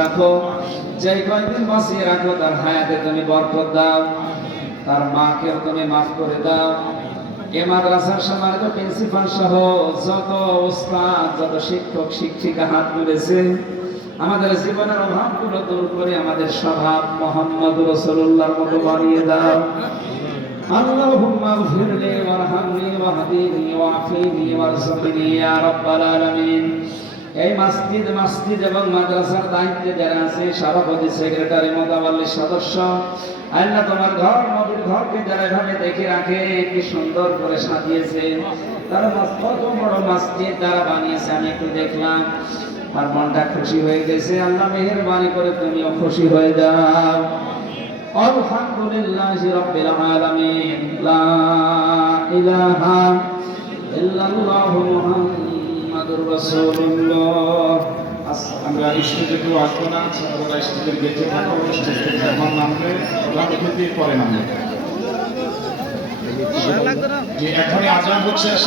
রাখো, যে কয়দিন বাঁচিয়ে রাখো তার হায়াতে তুমি বরকত দাও, তার মাকেও তুমি মাফ করে দাও। এ মাদ্রাসার সম্মানিত প্রিন্সিপাল সহ যত ওস্তাদ, যত শিক্ষক শিক্ষিকা হাত তুলেছে, আমাদের জীবনের অভাবগুলো দূর করে আমাদের স্বভাব মুহাম্মদ রাসূলুল্লাহর মতো বানিয়ে দাও। আল্লাহুম্মা ইগফিরলি ওয়ারহামনি ওয়াহদিনি ওয়াআফিনি ওয়ারযুকনি ইয়া রাব্বাল আলামিন। এই মসজিদ এবং মাদ্রাসার দায়িত্বে যারা আছে, সভাপতি, সেক্রেটারি, মোতাবাল্লি সদস্য, আল্লাহ তোমার ঘর নবীর ঘরকে যারা এভাবে দেখে রাখে, কি সুন্দর করে সাজিয়েছে, তারা কত বড় মসজিদ যারা বানিয়েছে, আমি একটু দেখলাম, আর মনটা খুশি হয়ে গেছে। আল্লাহ মেহেরবানি করে তুমিও খুশি হয়ে যাও। আলহামদুলিল্লাহি রাব্বিল আলামিন, লা ইলাহা ইল্লাল্লাহু মুহাম্মাদুর রাসূলুল্লাহ। আমরা স্টেজে কেউ আসবো না, ওরা স্টেজের গেটে থাকবো, স্টেজ থেকে যখন নামবে ওরা দেখে দিয়ে পরে নামবে। যে এখনই আজান হচ্ছে।